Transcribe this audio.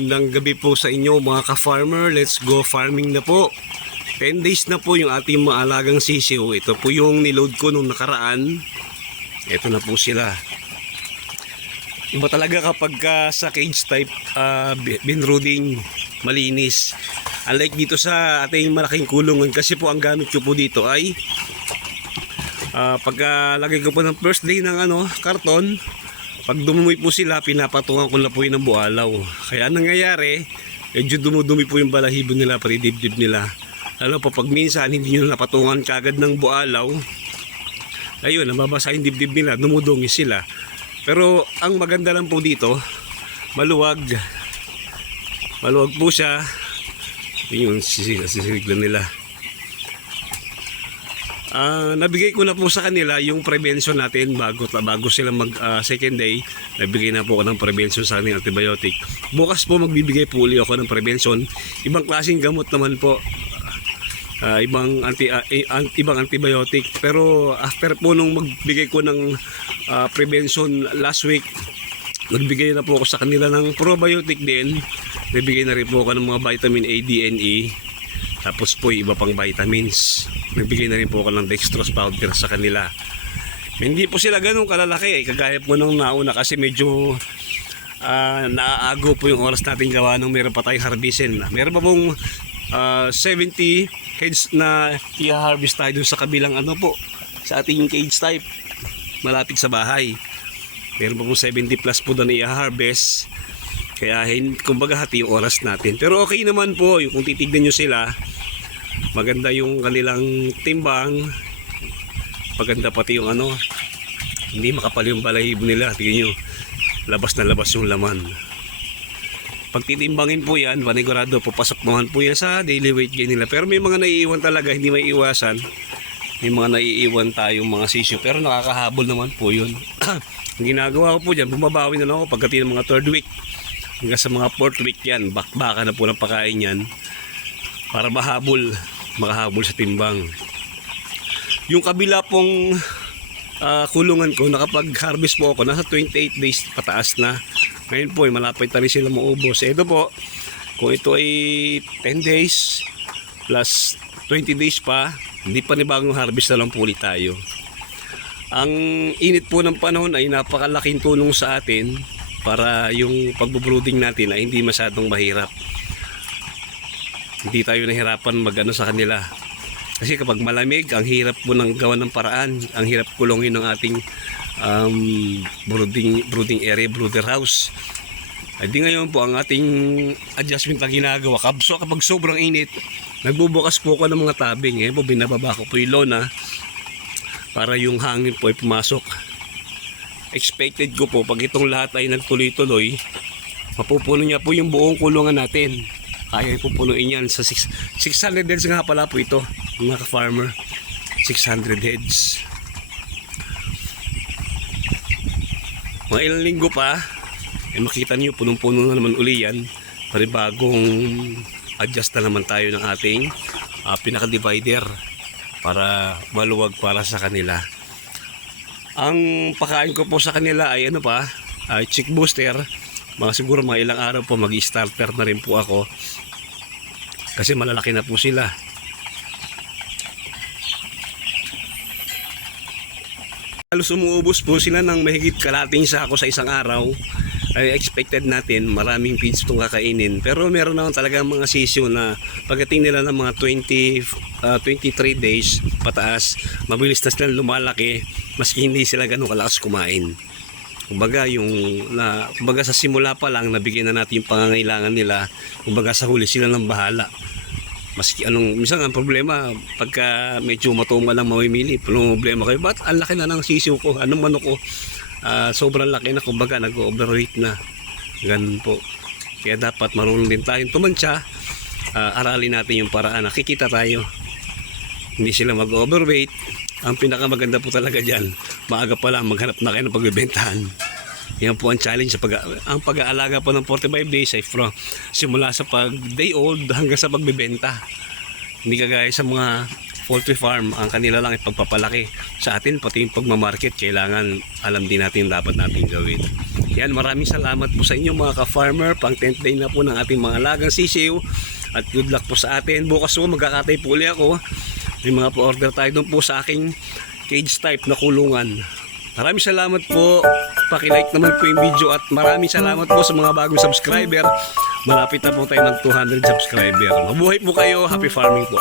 magandang gabi po sa inyo mga ka-farmer. Let's go farming na po. 10 days na po yung ating mga alagang sisiw. Ito po yung niload ko nung nakaraan. Ito na po sila. Iba talaga kapag sa cage type binrooding malinis. Unlike dito sa ating malaking kulungan, kasi po ang gamit ko po dito ay pagkalagay ko po ng first day ng karton, pag dumumi po sila, pinapatungan ko na po yun ng bualaw. Kaya nangyayari, medyo dumudumi po yung balahibo nila, pati dibdib nila. Lalo pa pag minsan hindi nyo napatungan kagad ng bualaw, ayun, nababasa yung dibdib nila, dumudungi sila. Pero ang maganda lang po dito, maluwag po siya. Yun yung sisiglan nila. Nabigay ko na po sa kanila yung prevention natin bago sila mag second day. Nabigay na po ako ng prevention sa ating antibiotic. Bukas po magbibigay po ulit ako ng prevention. Ibang klaseng gamot naman po, ibang antibiotic. Pero after po nung magbigay ko ng prevention last week, nagbigay na po ako sa kanila ng probiotic din. Nagbigay na rin po ako ng mga vitamin A, D, and E. Tapos po iba pang vitamins. Nagbigay na rin po ako ng dextrose powder sa kanila. Hindi po sila ganun kalalaki. Kagaya po nung nauna, kasi medyo naaago po yung oras natin gawa nung meron pa tayong harvestin. Meron pa pong 70 heads na i-harvest tayo dun sa kabilang sa ating cage type malapit sa bahay. Meron pa pong 70 plus po doon i-harvest. Kaya kumbaga hati yung oras natin. Pero okay naman po, kung titignan nyo sila, maganda yung kanilang timbang, maganda pati yung hindi makapal yung balahibo nila. Tingnan nyo, labas na labas yung laman. Pag titimbangin po yan, panigurado papasok naman po yan sa daily weight gain nila. Pero may mga naiiwan talaga, hindi may iwasan. May mga naiiwan tayong mga sisyo, pero nakakahabol naman po yun. Ang ginagawa ko po dyan, bumabawi na lang ako pagdating ng mga third week. Hanggang sa mga 4th week yan, bakbaka na po ng pakain yan para makahabol sa timbang. Yung kabila pong kulungan ko, nakapag-harvest po ako, nasa 28 days pataas na. Ngayon po, malapit na rin sila maubos. Ito po, kung ito ay 10 days plus 20 days pa, hindi pa ni bagong harvest na lang po ulit tayo. Ang init po ng panahon ay napakalaking tulong sa atin para yung pagbubrooding natin ay hindi masyadong mahirap. Hindi tayo nahirapan sa kanila. Kasi kapag malamig, ang hirap po ng gawa ng paraan. Ang hirap kulongin ng ating brooding area, brooder house. Ay di ngayon po ang ating adjustment na ginagawa. So kapag sobrang init, nagbubukas po ako ng mga tabing. Po, binababa ko po yung lona para yung hangin po ay pumasok. Expected ko po, pag itong lahat ay nagtuloy-tuloy, mapupuno niya po yung buong kulungan natin. Kaya pupunuin yan sa 600 heads nga pala po ito, mga ka-farmer. 600 heads. Mga ilang linggo pa, makita niyo punong-puno na naman uli yan. Panibagong adjust na naman tayo ng ating pinaka-divider para maluwag para sa kanila. Ang pakain ko po sa kanila ay chick booster. Siguro mga ilang araw po mag-starter na rin po ako. Kasi malalaki na po sila. Halos umuubos po sila ng mahigit kalating sako sa isang araw. Ay expected natin maraming feeds itong kakainin. Pero meron naman talaga mga sisyo na pagdating nila ng mga 23 days pataas, mabilis na sila lumalaki, maski hindi sila ganun kalakas kumain. Kumbaga sa simula pa lang nabigyan na natin yung pangangailangan nila. Kumbaga sa huli sila nang bahala. Maski minsan ang problema, pagka medyo matumal lang mamimili, problema kayo, ba't ang laki na ng sisiw ko, anong manok ko, sobrang laki na, kumbaga nag-overweight na. Ganun po. Kaya dapat marunong din tayong tumansya. Aralin natin yung paraan, nakikita tayo, hindi sila mag-overweight. Ang pinakamaganda po talaga dyan, maaga pa lang maghanap na kayo ng pagbibentahan. Yan po ang challenge ang pag-aalaga po ng 45 days ay simula sa pag day old hanggang sa pagbebenta. Hindi kagaya sa mga poultry farm, ang kanila lang ay pagpapalaki. Sa atin pati yung pagmamarket, kailangan alam din natin dapat natin gawin. Yan, maraming salamat po sa inyo mga ka-farmer. Pang 10th day na po ng ating mga alagang sisiw. At good luck po sa atin. Bukas po magkakatay po ulit ako. May mga pa-order tayo doon po sa aking cage type na kulungan. Maraming salamat po. Paki-like naman po yung video at maraming salamat po sa mga bagong subscriber. Malapit na po tayo ng 200 subscriber. Mabuhay po kayo. Happy farming po.